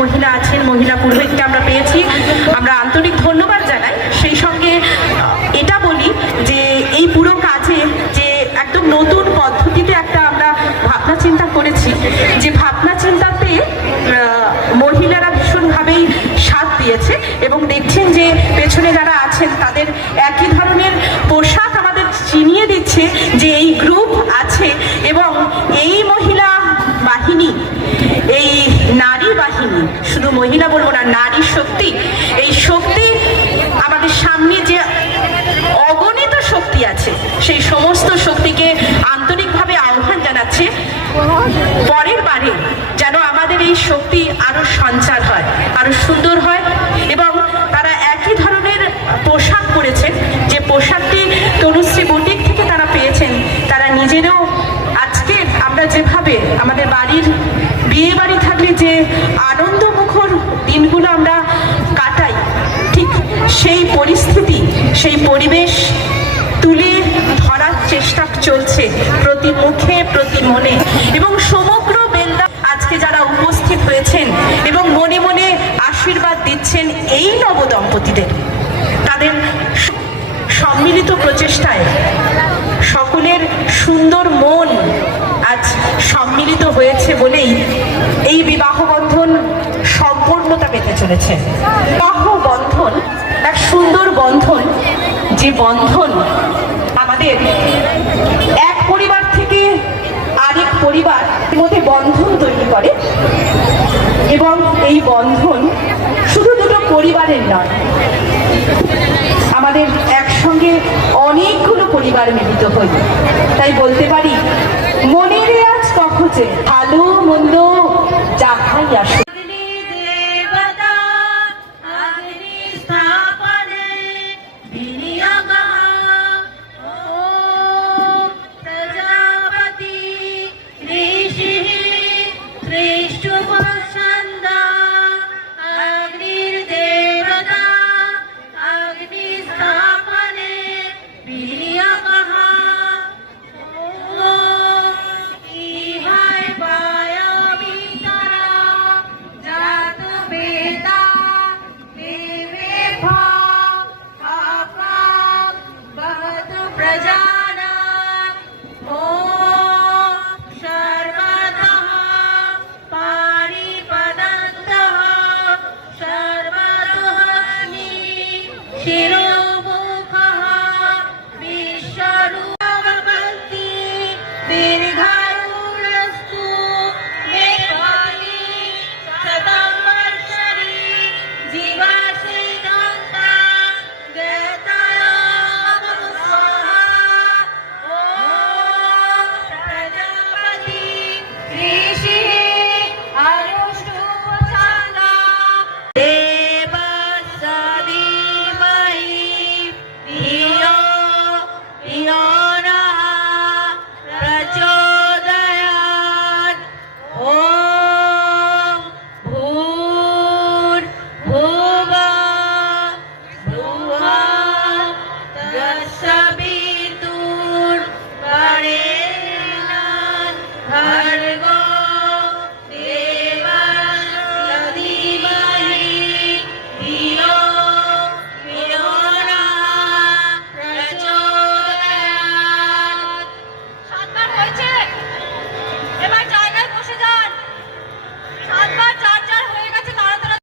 মহিলা আছেন, মহিলা পুরোহিতকে আমরা পেয়েছি। আমরা আন্তরিক ধন্যবাদ জানাই। সেই সঙ্গে এটা বলি যে এই পুরো কাজে যে একদম নতুন পদ্ধতিতে একটা আমরা ভাবনা চিন্তা করেছি, যে ভাবনা চিন্তাতে মহিলারা ভীষণভাবেই সাথ দিয়েছে এবং দেখছেন যে পেছনে যারা আছেন, তাদের একই ধরনের পোশাক আমাদের চিনিয়ে দিচ্ছে যে এই গ্রুপ আছে এবং এই মহিলা বাহিনী এই নারী বাহিনী শুধু মহিলা বলব না, নারী শক্তি। এই শক্তি আমাদের সামনে যে অগণিত শক্তি আছে, সেই সমস্ত শক্তিকে আন্তরিকভাবে আহ্বান জানাচ্ছে। পরের বারে যেন আমাদের এই শক্তি আরও সঞ্চার হয়, আরও সুন্দর হয় এবং তারা একই ধরনের পোশাক পরেছেন। যে পোশাকটি তনুশ্রী বুটিক থেকে তারা পেয়েছেন, তারা নিজেরাও আজকে আমরা যেভাবে আমাদের বাড়ির বিয়ে বাড়ি পরিবেশ তুলে ধরার চেষ্টা চলছে প্রতি মুখে, প্রতি মনে। এবং সমগ্র বেলদা আজকে যারা উপস্থিত হয়েছেন এবং মনে মনে আশীর্বাদ দিচ্ছেন এই নবদম্পতিদের, তাদের সম্মিলিত প্রচেষ্টায় সকলের সুন্দর মন আজ সম্মিলিত হয়েছে বলেই এই বিবাহ বন্ধন সম্পূর্ণতা পেতে চলেছে। বিবাহ বন্ধন এক সুন্দর বন্ধন যে বন্ধন আমাদের, এক পরিবার থেকে আরেক পরিবার মধ্যে বন্ধন তৈরি করে। এবং এই বন্ধন শুধু দুটো পরিবারের নয়, আমাদের একসঙ্গে অনেকগুলো পরিবার মিলিত হই। তাই বলতে পারি, মনের আজ কখচে ভালো মন্দ যাহাই আসে